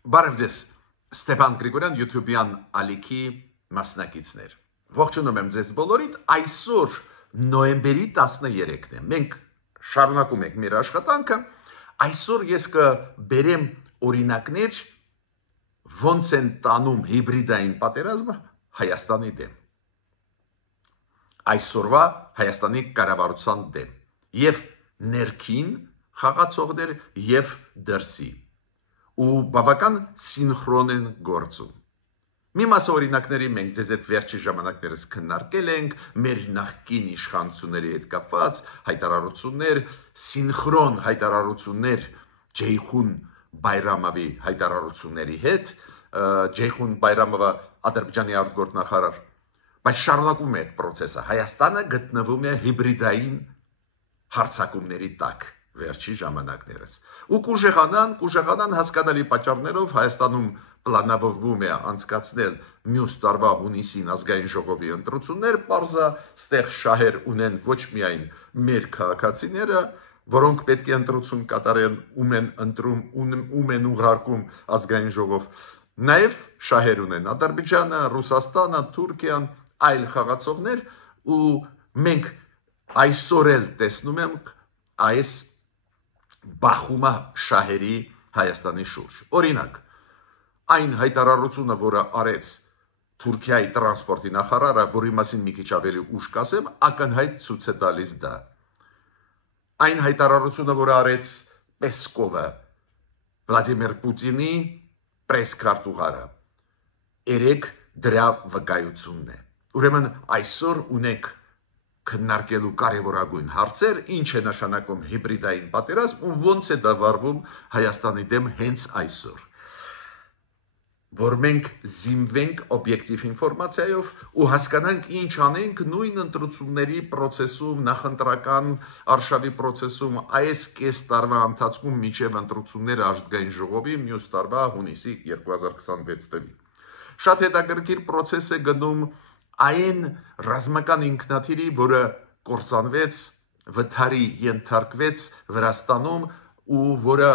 Բարև ձեզ, Ստեփան Գրիգորյան YouTube-յան ալիքի մասնակիցներ։ Ողջունում եմ ձեզ բոլորիդ, այսօր նոյեմբերի 13-ն է։ Մենք շարունակում ենք մեր աշխատանքը։ Այսօր ես կբերեմ օրինակներ, ոնց են տանում հիբրիդային պատերազմը Հայաստանի դեմ։ Այսօրվա Հայաստանի կառավարության դեմ եւ ներքին խաղացողներ եւ դրսի ու բավական սինխրոն են գործում։ Մի մասը օրինակների մենք ձեզ այդ վերջի ժամանակներս քննարկել ենք, մեր նախկին իշխանությունների հետ կապված հայտարարություններ, սինխրոն հայտարարություններ Ջեյխուն Բայրամովի հայտարարությունների հետ, Ջեյխուն Բայրամովը Ադրբեջանի արտգործնախարար, բայց շարունակում է այդ process-ը։ Հայաստանը գտնվում է հիբրիդային հարձակումների տակ վերջի ժամանակներս։ Ու կուժեղանան հասկանալի պատճառներով Հայաստանում պլանավորվում է անցկացնել մյուս տարվա հունիսին ազգային ժողովի ընտրություններ, պարզա ստեղ շահեր ունեն ոչ միայն մեր քաղաքացիները, որոնք պետք է ընտրություն կատարեն, ում են ուղարկում ազգային ժողով, նաև շահեր ունեն Ադրբեջանը, Ռուսաստանը, Թուրքիան, այլ խաղացողներ, ու մենք այսօր էլ տեսնում ենք այս բախումը շահերի Հայաստանի շուրջ։ Օրինակ, այն հայտարարությունը, որը արեց Թուրքիայի տրանսպորտի նախարարը, որի մասին մի քիչ ավելի ուշ կասեմ, ակնհայտ ցույց է տալիս դա։ Այն հայտարարությունը, որը արեց Պեսկովը, Վլադիմիր Պուտինի պրեսկարտուղարը, երեք դրա վկայությունն է։ Ուրեմն այսօր ունենք քննարկելու կարևորագույն հարցեր, ինչ է նշանակում հիբրիդային պատերազմ ու ոնց է դա վարվում Հայաստանի դեմ հենց այսօր։ Որ մենք զինվենք օբյեկտիվ ինֆորմացիայով ու հասկանանք ինչ անենք նույն ընտրությունների process-ում, նախընտրական արշավի process-ում, այս կես տարվա ընթացքում մինչև ընտրությունները ազգային ժողովի մյուս տարվա հունիսի 2026 թվականին։ Շատ հետաքրքիր process է գնում այն ռազմական ինքնաթիռի, որը կործանվեց, վթարի ենթարկվեց Վրաստանում ու որը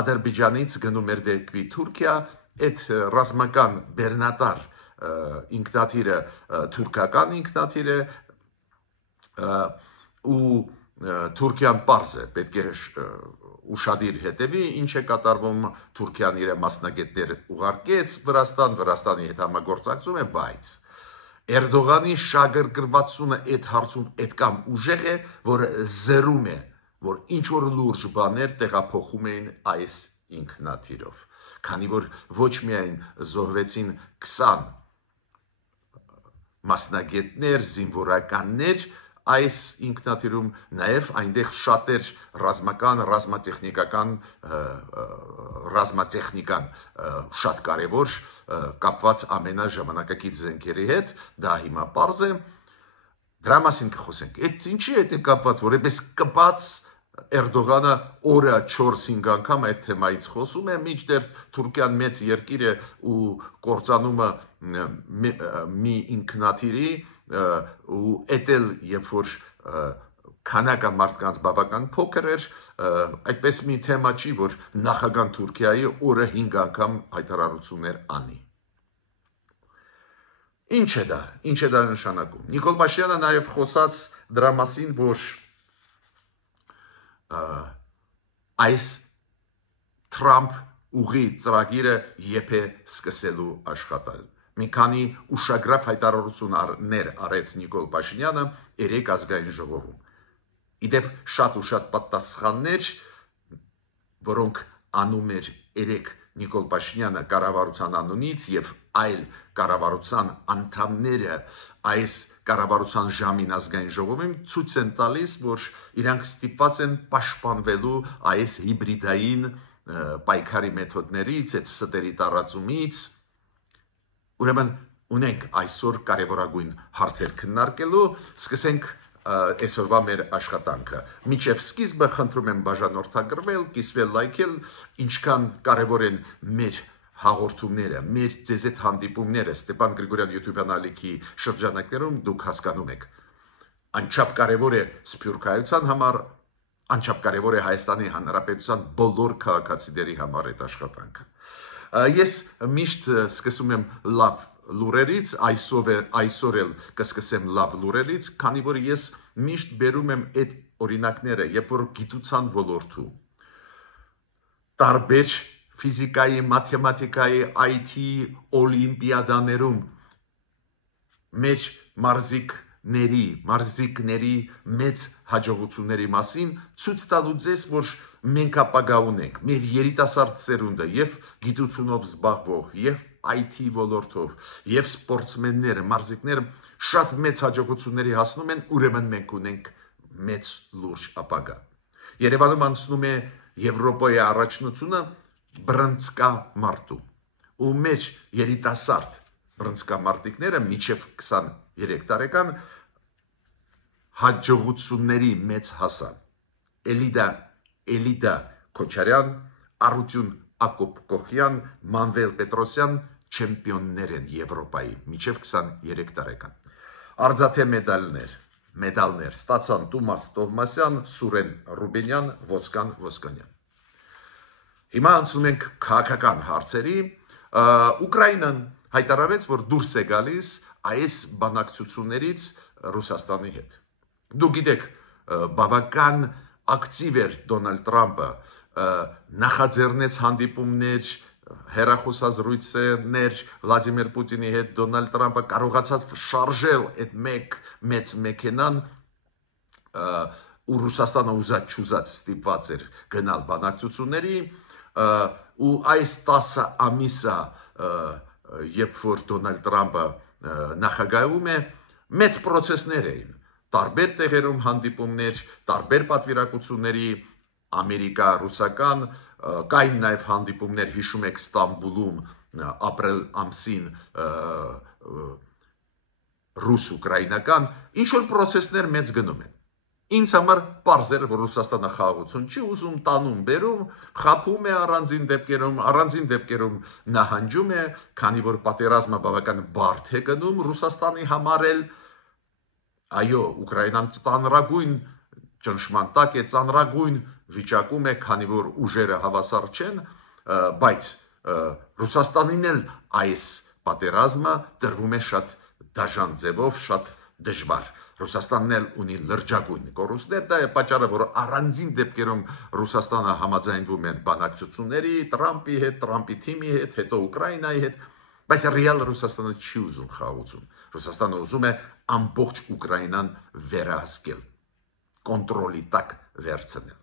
Ադրբեջանից գնում էր դեպի Թուրքիա, այդ ռազմական բեռնատար ինքնաթիռը թուրքական ինքնաթիռ է ու Թուրքիան պարզ է, պետք է ուշադիր հետևի, ինչ է կատարվում, Թուրքիան իր մասնագետներ ուղարկեց Վրաստան, Վրաստանի հետ համագործակցում է, բայց Էրդողանի շագրգռվածությունը այդ հարցում այդքան ուժեղ է, որ զրում է, որ ինչ որ լուրջ բաներ տեղափոխում էին այս ինքնաթիռով, քանի որ ոչ միայն զոհվեցին 20 մասնագետներ, զինվորականներ այս ինքնաթիռում, նաև այնտեղ շատեր ռազմատեխնիկան շատ կարևոր կապված ամենաժամանակակից զենքերի հետ, դա հիմա պարզ է, դրա մասին կխոսենք։ Այդ ինչի հետ է կապված, որ այնպես կպած Էրդողանը օրը 4-5 անգամ այդ թեմայից խոսում է, մինչդեռ Թուրքիան մեծ երկիր է ու կործանումը մի ինքնաթիռի ու էտել երբ որ քանակը մարդկանց բավական փոքր էր, այդպես մի թեմա չի, որ նախագահ Թուրքիայի օրը 5 անգամ հայտարարություններ անի։ Ինչ է դա նշանակում։ Նիկոլ Փաշինյանը նաև խոսաց դրա մասին, որ այս Թրամփ ուղի ծրագիրը երբ է սկսելու աշխատել։ Մի քանի ուշագրավ հայտարարություններ արեց Նիկոլ Փաշինյանը երեք ազգային ժողովում։ Իդեպ շատ ու շատ պատասխաններ, որոնք անում էր երեք Նիկոլ Փաշինյանը կառավարության անունից եւ այլ կառավարության անդամները այս կառավարության ժամին ազգային ժողովում ցույց են տալիս, որ իրանք ստիպված են պաշտպանվելու այս հիբրիդային պայքարի մեթոդներից, այդ ստերի տարածումից։ Ուրեմն ունենք այսօր կարևորագույն հարցեր քննարկելու, սկսենք այսօրվա մեր աշխատանքը։ Մինչև սկիզբը խնդրում եմ բաժանորդագրվել, կիսվել, լայքել, ինչքան կարևոր են մեր հաղորդումները, մեր ձեզ հետ հանդիպումները Ստեփան Գրիգորյան YouTube ալիքի շրջանակներում դուք հասկանում եք։ Անչափ կարևոր է Սփյուռքայության համար, անչափ կարևոր է Հայաստանի Հանրապետության բոլոր քաղաքացիների համար այդ աշխատանքը։ Ես միշտ սկսում եմ լավ լուրերից, այսօր էլ կսկսեմ լավ լուրերից, քանի որ ես միշտ բերում եմ այդ օրինակները, երբ որ գիտության ոլորտում տարբեր ֆիզիկայի, մաթեմատիկայի, IT օլիմպիադաներում մեր մարզիկների մեծ հաջողությունների մասին ցույց տալու ձեզ, որ մենք ապագա ունենք, մեր երիտասարդ սերունդը եւ գիտությունով զբաղվող, եւ IT ոլորտով, եւ սպորտսմենները, մարզիկները շատ մեծ հաջողությունների հասնում են, ուրեմն մենք ունենք մեծ լուրջ ապագա։ Երևանում անցնում է Եվրոպայի առաջնությունը բռնցքա մարտում, ու մեր երիտասարդ բռնցքա մարտիկները մինչև 23 տարեկան հաջողությունների մեծ հասան։ Էլիդա Քոչարյան, Արութուն Ակոպկոխյան, Մանվել Պետրոսյան չեմպիոններ են Եվրոպայի մինչև 23 տարեկան։ Արծաթե մեդալներ ստացան Տոմաս Տովմասյան, Սուրեն Ռուբենյան, Ոսկան Ոսկանյան։ Հիմա անցնում ենք քաղաքական հարցերի։ Ուկրաինան հայտարարեց, որ դուրս է գալիս այս բանակցություններից Ռուսաստանի հետ։ Դու գիտեք, բավական ակտիվ էր Դոնալդ Տրամպը, նախաձեռնեց հանդիպումներ, հեռախոսազրույցներ Վլադիմիր Պուտինի հետ, Դոնալդ Տրամպը կարողացավ շարժել այդ մեծ մեքենան, ու Ռուսաստանը ուզած ստիպված էր գնալ բանակցությունների, ու այս 10 ամիսը, երբ որ Դոնալդ Տրամպը նախագահում է, մեծ պրոցեսներ էին, տարբեր տեղերում հանդիպումներ, տարբեր պատվիրակությունների, Ամերիկա, ռուսական, կային նաև հանդիպումներ, հիշում եք Ստամբուլում ապրիլ ամսին ռուս-ուկրաինական, ինչ որ պրոցեսներ մեծ գնում են։ Ինձ համար պարզ էր, որ Ռուսաստանը խաղաղություն չի ուզում, տանում, բերում, խաբում է առանձին դեպքերում նահանջում է, քանի որ պատերազմը բավական բարդ է գնում Ռուսաստանի համար էլ, այո, Ուկրաինան ծանրագույն ճնշման տակ է, ծանրագույն վիճակում է, քանի որ ուժերը հավասար չեն, բայց Ռուսաստանին էլ այս պատերազմը տրվում է շատ դաժան ձևով, շատ դժվար։ Ռուսաստանն էլ ունի լրջագույն կորուստներ, դա է պատճառը, որ առանձին դեպքերում Ռուսաստանը համաձայնվում են բանակցությունների, Տրամպի հետ, Տրամպի թիմի հետ, հետո Ուկրաինայի հետ, բայց ռեալ Ռուսաստանը չի ուզում խաղաղություն։ Ռուսաստանը ուզում է ամբողջ Ուկրաինան վերահսկել, կոնտրոլի տակ վերցնել։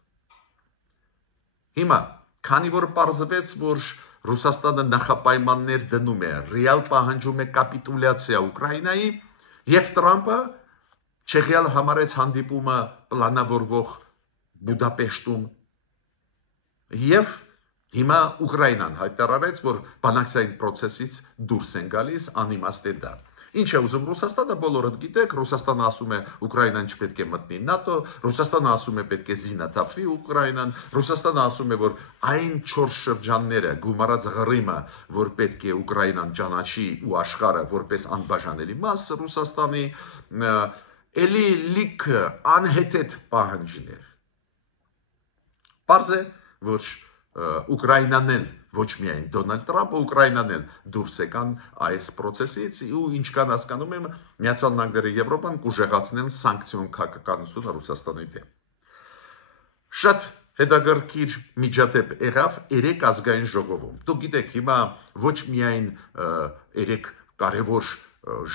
Հիմա, քանի որ պարզվեց, որ Ռուսաստանը նախապայմաններ դնում է, ռեալ պահանջում է կապիտուլյացիա Ուկրաինայի, եւ Տրամպը չեղյալ համարեց հանդիպումը պլանավորվող Բուդապեշտում, եւ հիմա Ուկրաինան հայտարարեց, որ բանակցային process-ից դուրս են գալիս, անիմաստ է դա։ Ինչ է ուզում Ռուսաստանը, բոլորդ գիտեք, Ռուսաստանը ասում է Ուկրաինան չպետք է մտնի ՆԱՏՕ, Ռուսաստանը ասում է պետք է զինաթափվի Ուկրաինան, Ռուսաստանը ասում է, որ այն 4 շրջանները գումարած Ղրիմը, որ պետք է Ուկրաինան ճանաչի ու աշխարհը որպես անբաժանելի մաս Ռուսաստանի, էլի լիք անհեթեթ պահանջներ։ Պարզ է, որ Ուկրաինան էլ ոչ միայն Դոնալդ Տրամպը, Ուկրաինան էլ դուրս եկան այս process-ից, ու ինչ կան հասկանում եմ, Միացյալ Նահանգները Եվրոպան կուժեղացնեն սանկցիոն քաղաքականությունը Ռուսաստանի դեմ։ Շատ հետաքրքիր միջադեպ եղավ 3 ազգային ժողովում։ Դուք գիտեք, հիմա ոչ միայն 3 կարևոր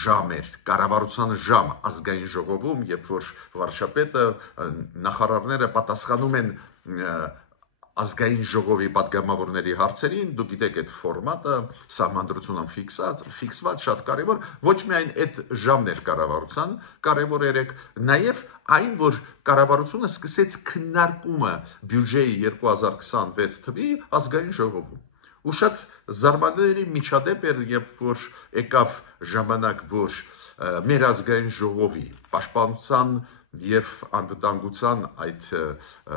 ժամ էր, կառավարության ժամ ազգային ժողովում, երբ որ վարչապետը, նախարարները պատասխանում են ազգային ժողովի պատգամավորների հարցերին, դուք գիտեք այդ ֆորմատը, սահմանադրությունում ֆիքսված, շատ կարևոր, ոչ միայն այդ ժամն էր կառավարության, կարևոր էր նաև այն, որ կառավարությունը սկսեց քննարկումը բյուջեի 2026 թվի ազգային ժողովում։ Ու շատ զարմանալի միջադեպ էր, երբ որ եկավ ժամանակ, որ մեր ազգային ժողովի պաշտպանության եւ անվտանգության այդ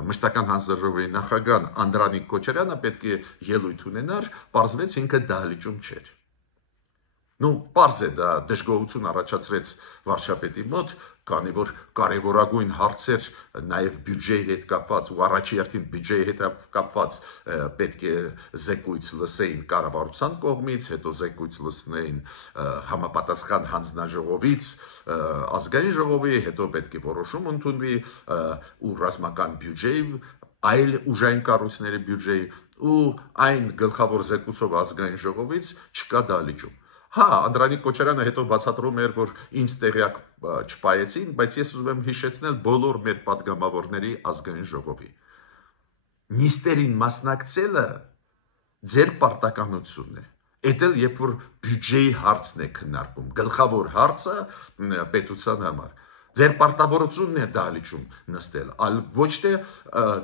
մշտական հանձնաժողովի նախագահ Անդրանիկ Քոչարյանը պետք է ելույթ ունենար, պարզվեց ինքը դահլիճում չէր։ Պարզ է դա դժգոհություն առաջացրեց վարչապետի մոտ, քանի որ կարևորագույն հարցեր նաև բյուջեի հետ կապված ու առաջի հերթին բյուջեի հետ կապված պետք է զեկույց լսեին կառավարության կողմից, հետո զեկույց լսնեին համապատասխան հանձնաժողովից, ազգային ժողովի, հետո պետք է որոշում ընդունվի ու ռազմական բյուջեի, այլ ուժային կառույցների բյուջեի ու այն գլխավոր զեկույցով ազգային ժողովից չկա դալիճում։ Անդրանիկ Կոչարյանը հետո բացատրում էր, որ ինձ տեղյակ չպայեցին, բայց ես ուզում եմ հիշեցնել բոլոր մեր պատգամավորների ազգային ժողովի։ Նիստերին մասնակցելը ձեր պարտականությունն է։ Էդ էլ երբ որ բյուջեի հարցն է քննարկում, գլխավոր հարցը պետության համար։ Ձեր պարտավորությունն է դահլիճում նստել, այլ ոչ թե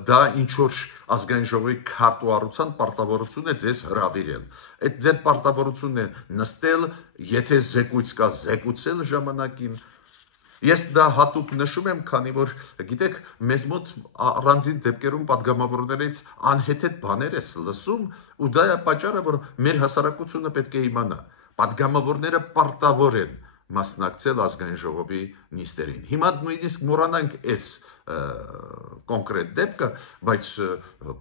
դա ինչ որ ազգային ժողովի քարտուղարության պարտավորություն է ձեզ հրավիրել։ Այդ ձեր պարտավորությունն է նստել, եթե զեկույց կա, զեկուցել ժամանակին։ Ես դա հատուկ նշում եմ, քանի որ գիտեք, մեզ մոտ առանձին դեպքերում պատգամավորներից անհեթեթ բաներ է լսում, ու դա է պատճառը, որ մեր հասարակությունը պետք է իմանա։ Պատգամավորները պարտավոր են մասնակցել ազգային ժողովի նիստերին։ Հիմա նույնիսկ մոռանանք այս կոնկրետ դեպքը, բայց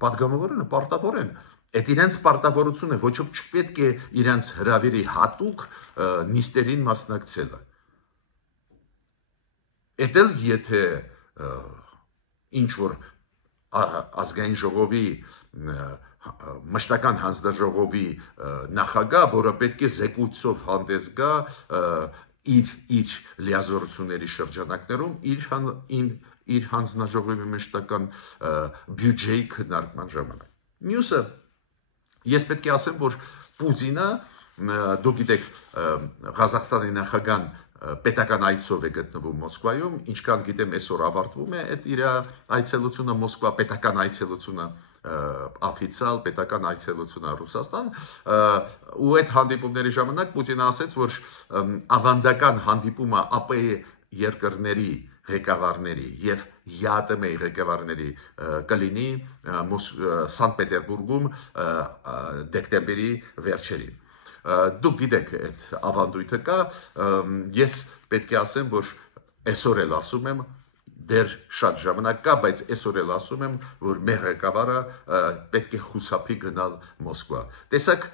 պատգամավորները պարտավոր են։ Այդ իրենց պարտավորությունը ոչ ոք չպետք է իրենց հրավիրի հատուկ նիստերին մասնակցելը։ Էդ էլ եթե ինչ որ ազգային ժողովի մշտական հանձնաժողովի նախագահ, որը պետք է զեկույցով հանդես գա իր լիազորությունների շրջանակներում իր հանձնաժողովի մշտական բյուջեի քննարկման ժամանակ։ Մյուսը, ես պետք է ասեմ, որ Պուտինը, դուք գիտեք, Ղազախստանի նախագահան պետական այցով է գտնվում Մոսկվայում, ինչքան գիտեմ այսօր ավարտվում է այդ իր այցելությունը Մոսկվա, պետական այցելությունը օֆիցիալ պետական այցելությունը Ռուսաստան, ու այդ հանդիպումների ժամանակ Պուտինը ասաց, որ ավանդական հանդիպումը ԱՊ երկրների ղեկավարների եւ ԵԱՏՄ-ի ղեկավարների կլինի Սանտ Պետերբուրգում դեկտեմբերի վերջերին։ Դուք գիտեք այդ ավանդույթը կա, ես պետք է ասեմ, որ այսօր էլ ասում եմ, դեռ շատ ժամանակ կա, բայց այսօր էլ ասում եմ, որ մեր ղեկավարը պետք է խուսափի գնալ Մոսկվա։ Տեսեք,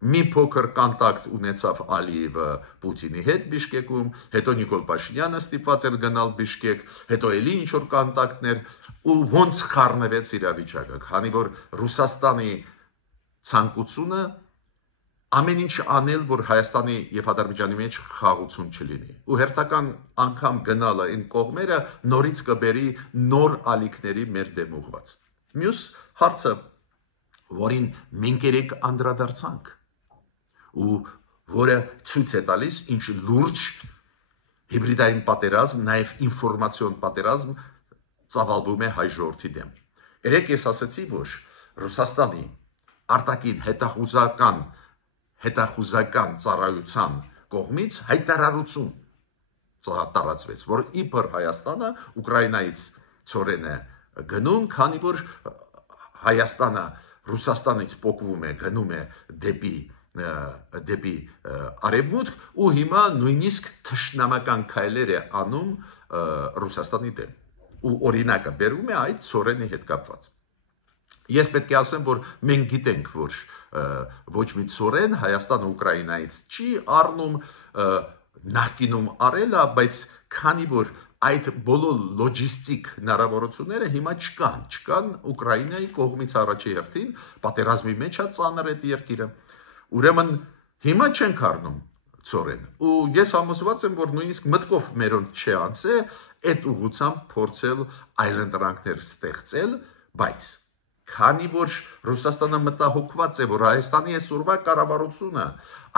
մի փոքր կոնտակտ ունեցավ Ալիևը Պուտինի հետ Բիշկեկում, հետո Նիկոլ Փաշինյանը ստիպված էր գնալ Բիշկեկ, հետո էլի ինչ որ կոնտակտներ, ու ոնց խառնվեց իրավիճակը, քանի որ Ռուսաստանի ցանկությունը ամեն ինչ անել, որ Հայաստանի եւ Ադրբեջանի մեջ խաղաղություն չլինի։ Ու հերթական անգամ գնալը այն կողմերը նորից կբերի նոր ալիքների մեր դեմ ուղված։ Մյուս հարցը, որին մենք երեք անդրադարձանք, ու որը ցույց է տալիս, ինչ լուրջ հիբրիդային պատերազմ, նաեւ ինֆորմացիոն պատերազմ ծավալվում է հայ ժողովրդի դեմ։ Երեք ես ասացի, որ Ռուսաստանի արտաքին հետախուզական ծառայության կողմից հայտարարություն տարածվեց, որ իբր Հայաստանը Ուկրաինայից ծորեն է գնում, քանի որ Հայաստանը Ռուսաստանից փոխվում է, գնում է դեպի արևմուտք, ու հիմա նույնիսկ թշնամական քայլեր է անում Ռուսաստանի դեմ, ու օրինակը բերում է այդ ծորենի հետ կապված։ Ես պետք է ասեմ, որ մենք գիտենք, որ ոչ մի ծորեն Հայաստանը Ուկրաինայից չի առնում, նախկինում արել է, բայց քանի որ այդ բոլոր լոջիստիկ հնարավորությունները հիմա չկան Ուկրաինայի կողմից առաջի հերթին, պատերազմի մեջ է ծանր այդ երկիրը, ուրեմն հիմա չենք առնում ծորեն, ու ես համոզված եմ, որ նույնիսկ մտքով մերոնց չի անցե այդ ուղղությամբ փորձել այլընտրանքներ ստեղծել, բայց քանի որ Ռուսաստանը մտահոգված է, որ Հայաստանի այսօրվա կառավարությունը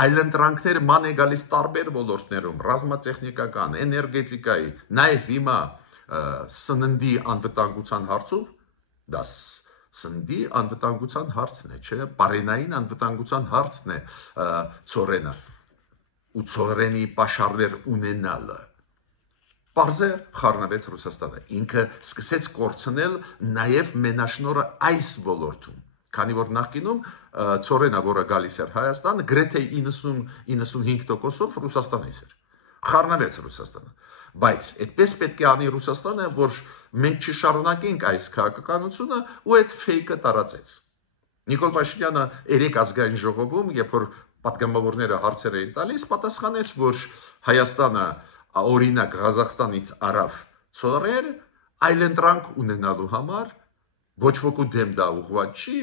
այլընտրանքներ ման է գալիս տարբեր ոլորտներում, ռազմատեխնիկական, էներգետիկայի, նաև հիմա սննդի անվտանգության հարցով, դա սննդի անվտանգության հարցն է, չէ, պարենային անվտանգության հարցն է ծորենը, ու ծորենի պաշարներ ունենալը։ Պարզ է խառնվեց Ռուսաստանը, ինքը սկսեց կորցնել նաև մենաշնորհը այս ոլորտում, Քանի որ նախկինում ծորենը, որը գալիս էր Հայաստան, գրեթե 90-95%-ով Ռուսաստանից էր։ Խառնվեց Ռուսաստանը։ Բայց այդպես պետք է անի Ռուսաստանը, որ մենք չշարունակենք այս քաղաքականությունը ու այդ ֆեյքը տարածեց։ Նիկոլ Փաշինյանը երեք ազգային ժողովում, երբ որ պատգամավորները հարցեր էին տալիս, պատասխանեց, որ Հայաստանը օրինակ Ղազախստանից արավ ծորեր այլընտրանք ունենալու համար, ոչ ոքի դեմ դա ուղղված չի,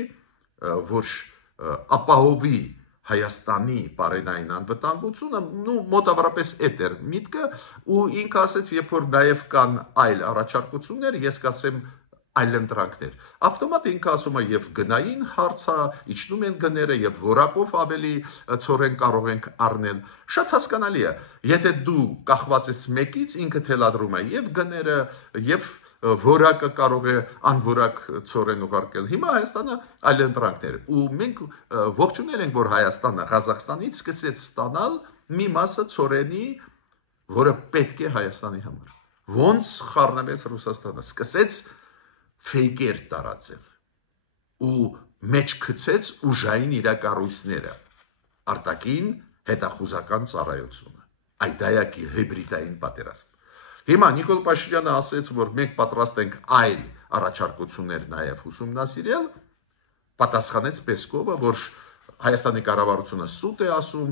որ ապահովի Հայաստանի բարենային անվտանգությունը, մոտավորապես այդ էր միտքը, ու ինքը ասեց, երբ որ նաև կան այլ առաջարկություններ, ես կասեմ այլընտրանքներ։ Ավտոմատ ինքը ասում է եւ գնային հարցը, իջնում են գները եւ որակով ավելի ծորեն կարող ենք առնել։ Շատ հասկանալի է։ Եթե դու կախված ես մեկից, ինքը թելադրում է եւ գները եւ որակը կարող է անորակ ծորեն ուղարկել։ Հիմա Հայաստանը այլընտրանքներ ու մենք ողջունել ենք, որ Հայաստանը Ղազախստանից սկսեց ստանալ մի մասը ծորենի, որը պետք է Հայաստանի համար։ Ոնց խառնվեց Ռուսաստանը, սկսեց ֆեյքեր տարածել ու մեջ գցեց ուժային իրակառույցները, արտաքին հետախուզական ծառայությունը, այդայակի հիբրիդային պատերազմ։ Հիմա Նիկոլ Փաշինյանը ասեց, որ մենք պատրաստ ենք այլ առաջարկություններ նաև ուսումնասիրել, պատասխանեց Պեսկովը, որ Հայաստանի կառավարությունը սուտ է ասում,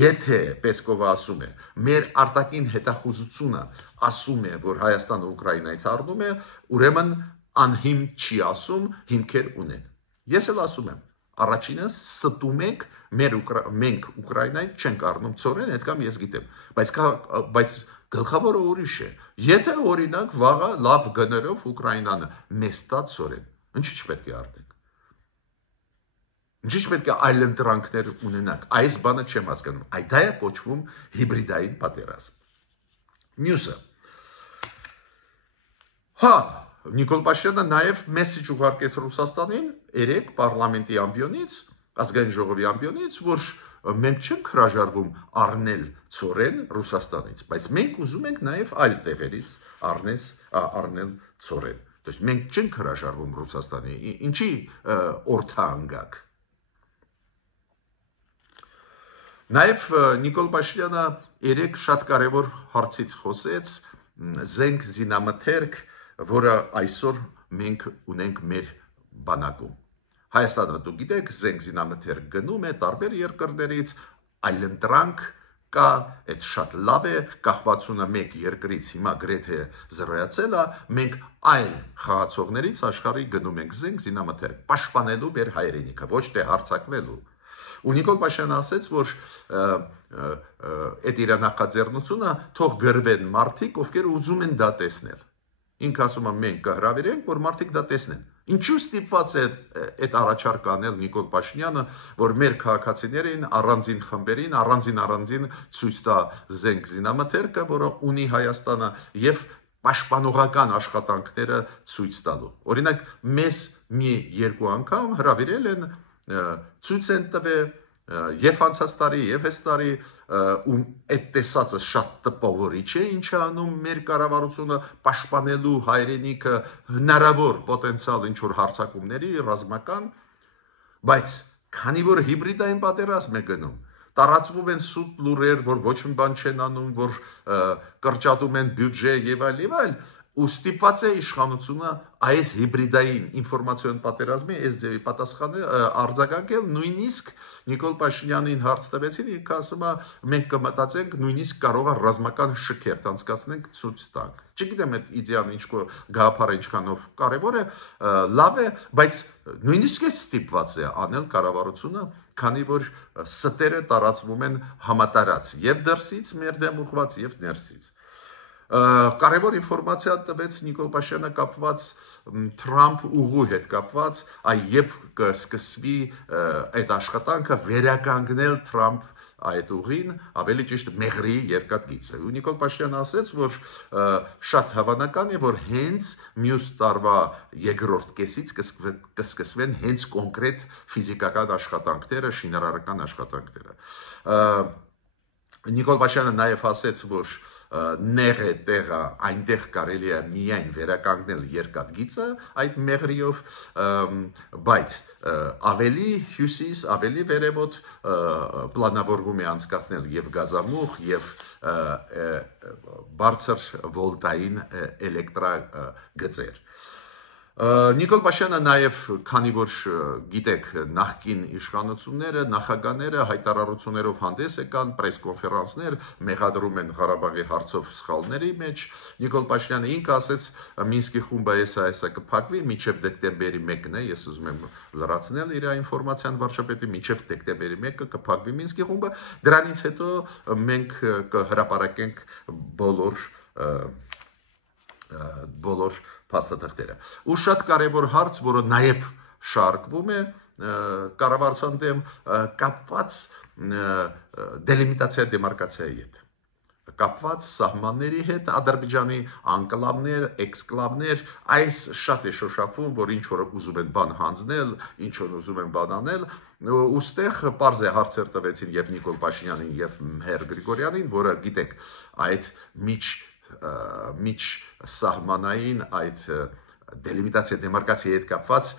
եթե Պեսկովը ասում է, մեր արտաքին հետախուզությունը ասում է, որ Հայաստանը Ուկրաինայից առնում է, ուրեմն անհիմ չի ասում, հիմքեր ունեն։ Ես էլ ասում եմ, առաջինը ստում եք, մենք Ուկրաինայից չենք առնում ծորեն, այդ կամ ես գիտեմ, բայց գլխավորը ուրիշ է։ Եթե օրինակ վաղը լավ գներով Ուկրաինանը մեզ տա ծորեն, ինչի՞ չպետք է արդենք։ Ինչի՞ չպետք է այլընտրանքներ ունենանք։ Այս բանը չեմ հասկանում։ Դա է կոչվում հիբրիդային պատերազմ։ Մյուսը։ Նիկոլ Փաշինյանը նաև մեսեջ ուղարկեց Ռուսաստանին, երեք պարլամենտի ամբիոնից, ազգային ժողովի ամբիոնից, որ մենք չենք հրաժարվում առնել ծորեն Ռուսաստանից, բայց մենք ուզում ենք նաև այլ տեղերից առնել ծորեն։ Դες մենք չենք հրաժարվում Ռուսաստանի, ինչի օրթանգակ։ Նաև Նիկոլ Փաշինյանը երեք շատ կարևոր հարցից խոսեց, զենք զինամթերք, որը այսօր մենք ունենք մեր բանակում։ Հայաստանը դուք գիտեք, զենք զինամթերք գնում է տարբեր երկրներից, այլընտրանք կա, այդ շատ լավ է, կախվածությունը մեկ երկրից հիմա գրեթե զրոյացել է, մենք այլ խաղացողներից աշխարհի գնում ենք զենք զինամթերք, պաշտպանելու մեր հայրենիքը, ոչ թե հարձակվելու։ Ու Նիկոլ Փաշինյանը ասեց, որ այդ իր նախաձեռնությունը թող գրվեն մարդիկ, ովքեր ուզում են դա տեսնել։ Ինքը ասում է մենք կհրավիրենք, որ մարդիկ դա տեսնեն։ Ինչու ստիպված է այդ առաջարկը անել Նիկոլ Փաշինյանը, որ մեր քաղաքացիներին առանձին խմբերին, առանձին ցույց տա զենք զինամթերքը, որը ունի Հայաստանը եւ պաշտպանողական աշխատանքները ցույց տալու։ Օրինակ, մեզ մի երկու անգամ հրավիրել են, ցույց են տվել եւ անցած տարի եւ այս տարի ու այդ տեսածը շատ տպավորիչ է, ինչ է անում մեր կառավարությունը պաշտպանելու հայրենիքը հնարավոր պոտենցիալ ինչ որ հարձակումների ռազմական, բայց քանի որ հիբրիդային պատերազմ է գնում, տարածվում են սուտ լուրեր, որ ոչ մի բան չեն անում, որ կրճատում են բյուջե եւ այլ, ու ստիպված է իշխանությունը այս հիբրիդային ինֆորմացիոն պատերազմի այս ձևի պատասխանը արձագանքել, նույնիսկ Նիկոլ Փաշինյանին հարց տվեցին, ինքը ասում է մենք կմտածենք, նույնիսկ կարող է ռազմական շքերթ անցկացնենք ցույց տանք։ Չգիտեմ այդ իդեան ինչ գաղափարը ինչքանով կարևոր է, լավ է, բայց նույնիսկ է ստիպված է անել կառավարությունը, քանի որ ստերը տարածվում են համատարած եւ դրսից մեր դեմ ուղված եւ ներսից։ Կարևոր ինֆորմացիա տվեց Նիկոլ Փաշինյանը կապված Թրամփ ուղու հետ կապված, երբ կսկսվի այդ աշխատանքը վերականգնել Թրամփ այդ ուղին, ավելի ճիշտ Մեղրի երկաթգիծը։ Ու Նիկոլ Փաշինյանը ասեց, որ շատ հավանական է, որ հենց մյուս տարվա երկրորդ կեսից կսկսվեն հենց կոնկրետ ֆիզիկական աշխատանքները, շինարարական աշխատանքները։ Նիկոլ Փաշինյանը նաև ասեց, որ նեղ է տեղը, այնտեղ կարելի է միայն վերականգնել երկաթգիծը այդ մեղրիով, բայց ավելի հյուսիս, ավելի վերևոտ պլանավորվում է անցկացնել եւ գազամուղ եւ բարձր վոլտային էլեկտրագծեր։ Նիկոլ Փաշինյանը նաև, քանի որ գիտեք, նախկին իշխանությունները, նախագահները հայտարարություններով հանդես եկան, պրես-կոնֆերանսներ մեղադրում են Ղարաբաղի հարցով սխալների մեջ, Նիկոլ Փաշինյանը ինքը ասեց Մինսկի խումբը այսա կփակվի մինչև դեկտեմբերի 1-ն է, ես ուզում եմ լրացնել իր ինֆորմացիան վարչապետի, մինչև դեկտեմբերի 1-ը կփակվի Մինսկի խումբը, դրանից հետո մենք կհրապարակենք բոլոր փաստաթղթերը։ Ու շատ կարևոր հարց, որը նաև շարժվում է կառավարության դեմ, կապված դելիմիտացիա դեմարկացիայի հետ, կապված սահմանների հետ, Ադրբեջանի անկլավներ, էքսկլավներ, այս շատ է շոշափվում, որ ինչ որ ուզում են բան հանձնել, ինչ որ ուզում են բան անել, ուստեղ պարզ է հարցեր տվեցին եւ Նիկոլ Փաշինյանին եւ Հեր Գրիգորյանին, որը գիտեք, այդ միջ սահմանային այդ դելիմիտացիա դեմարկացիայի հետ կապված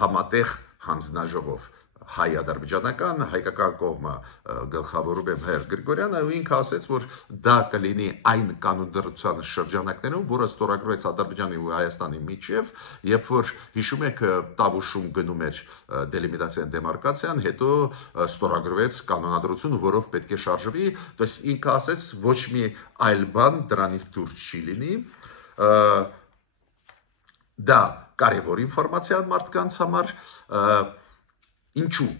համատեղ հանձնաժողով հայ-ադրբեջանական, հայկական կողմը գլխավորում է Հեր Գրիգորյանը, ու ինքը ասեց, որ դա կլինի այն կանոնդրության շրջանակներում, որը ստորագրվեց Ադրբեջանի ու Հայաստանի միջև, երբ որ հիշում եք Տավուշում գնում էր դելիմիտացիան դեմարկացիան, հետո ստորագրվեց կանոնադրություն, որով պետք է շարժվի, то есть ինքը ասեց ոչ մի այլ բան դրանից դուրս չի լինի, դա կարևոր ինֆորմացիա մարդկանց համար, ինչու,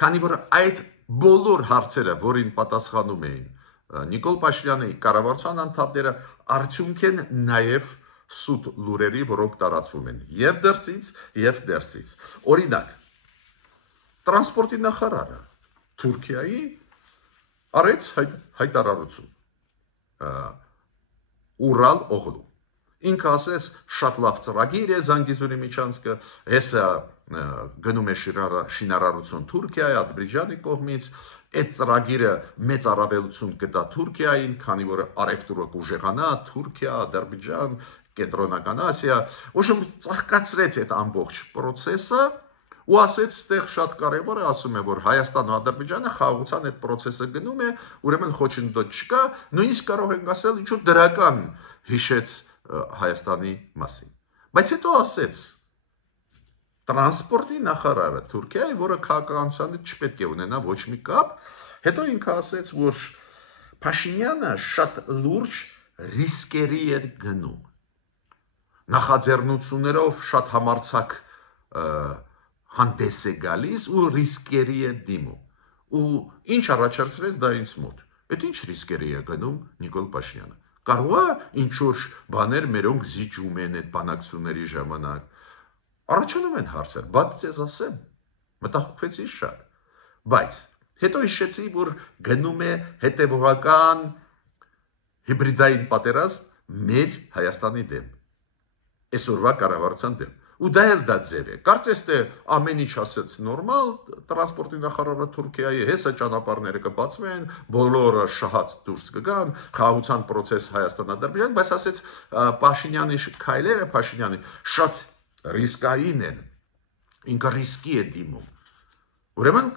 քանի որ այդ բոլոր հարցերը, որին պատասխանում էին Նիկոլ Փաշինյանի կառավարության անդամները, արդյունք են նաև սուտ լուրերի, որոնք տարածվում են եւ դրսից, եւ դերսից։ Օրինակ, տրանսպորտի նախարարը Թուրքիայի արեց հայտարարություն Ուրալ օղլու։ Ինքը ասեց շատ լավ ծրագիր է Զանգեզուրի միջանցքը, հեսա գնում է շինարարություն Թուրքիայի, Ադրբեջանի կողմից, այդ ծրագիրը մեծ առավելություն կտա Թուրքիային, քանի որ արևտուրը կուժեղանա, Թուրքիա, Ադրբեջան, Կենտրոնական Ասիա, ուշում ծաղկացրեց այդ ամբողջ process-ը ու ասեց, ստեղ շատ կարևոր է, ասում է, որ Հայաստանն ու Ադրբեջանը խաղաղության այդ process-ը գնում է, ուրեմն խոչընդոտ չկա, նույնիսկ կարող ենք ասել, ինչու դրական հիշեց Հայաստանի մասին։ Բայց հետո ասեց տրանսպորտի նախարարը Թուրքիայի, որը քաղաքականության հետ չպետք է ունենա ոչ մի կապ, հետո ինքը ասեց, որ Փաշինյանը շատ լուրջ ռիսկերի է գնում։ Նախաձեռնություններով շատ համարձակ հանդես է գալիս ու ռիսկերի է դիմում։ Ու ինչ առաջացրեց դա ինձ մոտ։ Այդ ինչ ռիսկերի է գնում Նիկոլ Փաշինյանը։ Կարող է ինչ-որ բաներ մերոնք զիջում են այդ բանակցությունների ժամանակ։ Առաջանում են հարցեր, բայց ես ասեմ, մտահոգվեցի շատ։ Բայց հետո հիշեցի, որ գնում է հետևողական հիբրիդային պատերազմ մեր Հայաստանի դեմ, այսօրվա կառավարության դեմ։ Ու դա էլ դա ձև է։ Կարծես թե ամեն ինչ ասեց նորմալ, տրանսպորտի նախարարը Թուրքիայի, հեսա ճանապարհները կբացվեն, բոլորը շահած դուրս կգան, խաղաղության process Հայաստան-Ադրբեջան, բայց ասեց Փաշինյանի քայլերը, Փաշինյանի շատ ռիսկային են, ինքը ռիսկի է դիմում։ Ուրեմն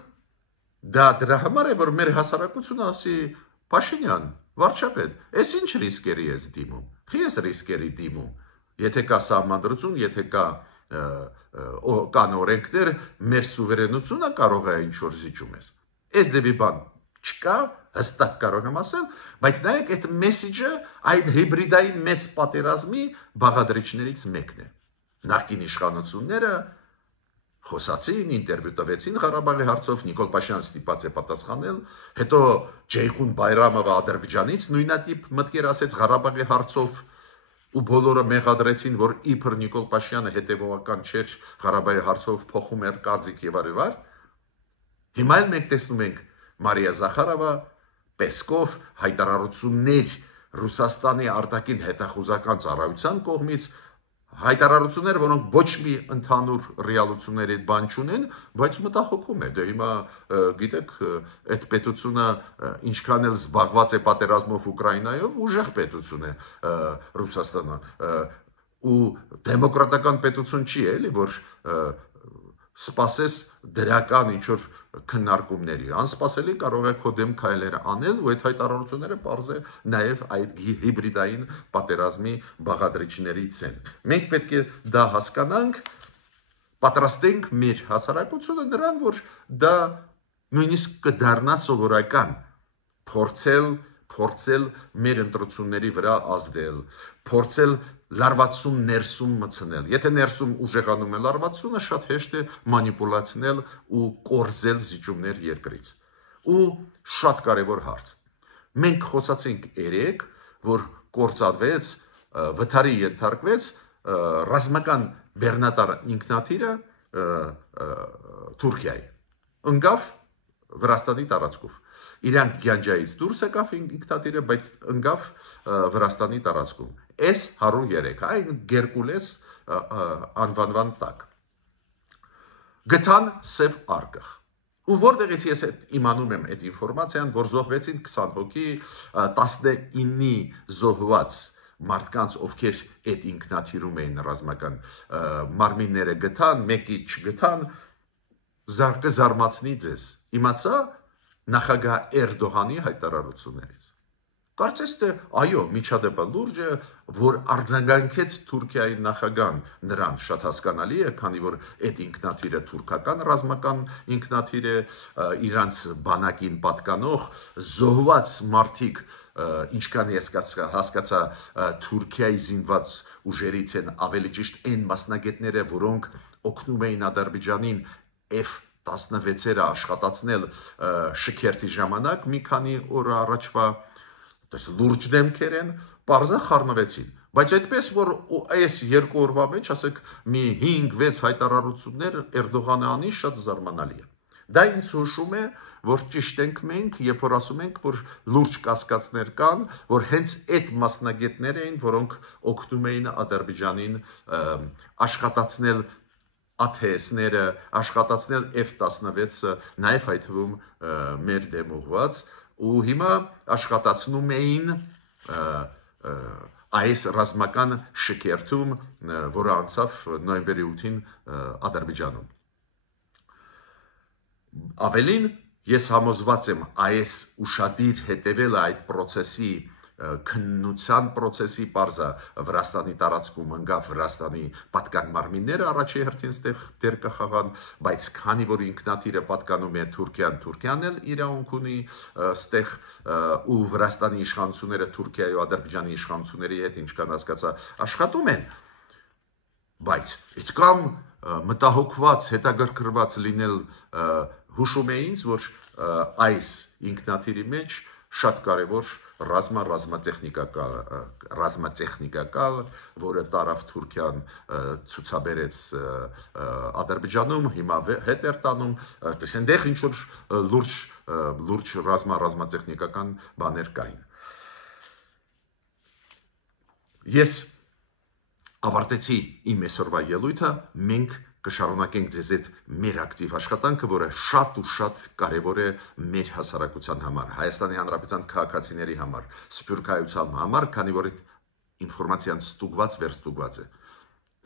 դա դրա համար է, որ մեր հասարակությունը ասի Փաշինյան, վարչապետ, այս ինչ ռիսկերի ես դիմում։ Խի ես ռիսկերի դիմում։ Եթե կա սահմանադրություն, եթե կան օրենքներ, մեր սուվերենությունը կարող է ինչ-որ զիջում ես։ Այս դեպի բան չկա, հստակ կարող եմ ասել, բայց նայեք այդ մեսիջը այդ հիբրիդային մեծ պատերազմի բաղադրիչներից մեկն է։ Նախկին իշխանությունները խոսացին, ինտերվյու տվեցին Ղարաբաղի հարցով, Նիկոլ Փաշինյանը ստիպած է պատասխանել, հետո Ջեյխուն Բայրամովը Ադրբեջանից նույնատիպ մտքեր ասեց Ղարաբաղի հարցով ու բոլորը մեղադրեցին, որ իբր Նիկոլ Փաշինյանը հետևողական չէր Ղարաբաղի հարցով փոխում էր կազիկ եւ արևար։ Հիմա էլ մենք տեսնում ենք Մարիա Զախարովա, Պեսկով հայտարարություններ Ռուսաստանի արտաքին հետախուզական ծառայության կողմից, հայտարարություններ, որոնք ոչ մի ընդհանուր ռեալությունների բան չունեն, բայց մտահոգում է։ Դե հիմա գիտեք, այդ պետությունը ինչքան էլ զբաղված է պատերազմով Ուկրաինայով, ուժեղ պետություն է Ռուսաստանը, ու դեմոկրատական պետություն չի էլի, որ սպասես դրական ինչ-որ քննարկումների, անսպասելի կարող է քո դեմ քայլեր անել, ու այդ հայտարարությունները պարզ է նաև այդ հիբրիդային պատերազմի բաղադրիչներից են։ Մենք պետք է դա հասկանանք, պատրաստենք մեր հասարակությունը նրան, որ դա նույնիսկ կդառնա սովորական, փորձել մեր ընտրությունների վրա ազդել, փորձել լարվածություն ներսում մտցնել։ Եթե ներսում ուժեղանում է լարվածությունը, շատ հեշտ է մանիպուլացնել ու կորզել զիջումներ երկրից։ Ու շատ կարևոր հարց։ Մենք խոսացինք երեք, որ կործանվեց, վթարի ենթարկվեց ռազմական բեռնատար ինքնաթիռը Թուրքիայի։ Ընկավ Վրաստանի տարածքով։ Իրանք Գյանջայից դուրս եկավ ինքնաթիռը, բայց ընկավ Վրաստանի տարածքում։ S-103, այն Գերկուլես անվանման տակ։ Գտան Սև Արգղ։ Ու որտեղից ես իմանում եմ այդ ինֆորմացիան, որ զոհվեցին 20 հոգի, 19-ի զոհված մարդկանց, ովքեր այդ ինքնաթիռում էին ռազմական մարմինները գտան, մեկի չգտան, կզարմացնի ձեզ։ Իմացա նախագահ Էրդողանի հայտարարություններից։ Կարծես թե այո, միջադեպը լուրջ է, որ արձագանքեց Թուրքիայի նախագահան, նրան շատ հասկանալի է, քանի որ այդ ինքնաթիռը թուրքական ռազմական ինքնաթիռ է, իրանց բանակին պատկանող, զոհված մարդիկ, ինչքան ես հասկացա, Թուրքիայի զինված ուժերից են, ավելի ճիշտ այն մասնագետները, որոնք օգնում էին Ադրբեջանին F-16-երը աշխատացնել շքերթի ժամանակ, մի քանի օր առաջվա, լուրջ դեմքեր են, պարզը խառնվեցին։ Բայց այդպես, որ այս երկու օրվա մեջ, ասեք, մի 5-6 հայտարարություններ Էրդողանը անի, շատ զարմանալի է։ Դա ինձ հուշում է, որ ճիշտ ենք մենք, երբ որ ասում ենք, որ լուրջ կասկածներ կան, որ հենց այդ մասնագետներ էին, որոնք օգնում էին Ադրբեջանին աշխատացնել ATS-ները, աշխատացնել F-16-ը, նաև այդ թվում մեր դեմ ուղված, ու հիմա աշխատացնում էին այս ռազմական շքերթում, որը անցավ նոյեմբերի 8-ին Ադրբեջանում։ Ավելին, ես համոզված եմ այս ուշադիր հետևելը այդ process-ի քննության process-ի պարզա Վրաստանի տարածքում ընկավ Վրաստանի պատկան մարմինները առաջի հերթին ստեղ դեր կխաղան, բայց քանի որ ինքնաթիռը պատկանում է Թուրքիան էլ իրավունք ունի ստեղ ու Վրաստանի իշխանությունները Թուրքիայի ու Ադրբեջանի իշխանությունների հետ ինչքան հասկացա աշխատում են, բայց այդքան մտահոգված, հետաքրքրված լինել հուշում է ինձ, որ այս ինքնաթիռի մեջ շատ կարևոր ռազմատեխնիկա կա, որը տարավ Թուրքիան ցուցաբերեց Ադրբեջանում, հիմա հետ էր տանում, այնտեղ ինչ-որ լուրջ ռազմատեխնիկական բաներ կային։ Ես ավարտեցի իմ այսօրվա ելույթը, մենք կշարունակենք ձեզ այդ մեր ակտիվ աշխատանքը, որը շատ ու շատ կարևոր է մեր հասարակության համար, Հայաստանի Հանրապետության քաղաքացիների համար, սփյուռքայության համար, քանի որ այդ ինֆորմացիան ստուգված վերստուգված է։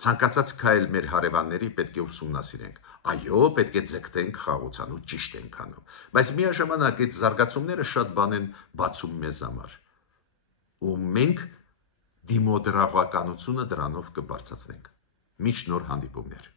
Ցանկացած քայլ մեր հարևանների պետք է ուսումնասիրենք։ Այո, պետք է ձգտենք խաղաղության ու ճիշտ ենք անում։ Բայց միաժամանակ այդ զարգացումները շատ բան են բացում մեզ համար։ Ու մենք դիմադրողականությունը դրանով կբարձրացնենք։ Մինչ նոր հանդիպումներ։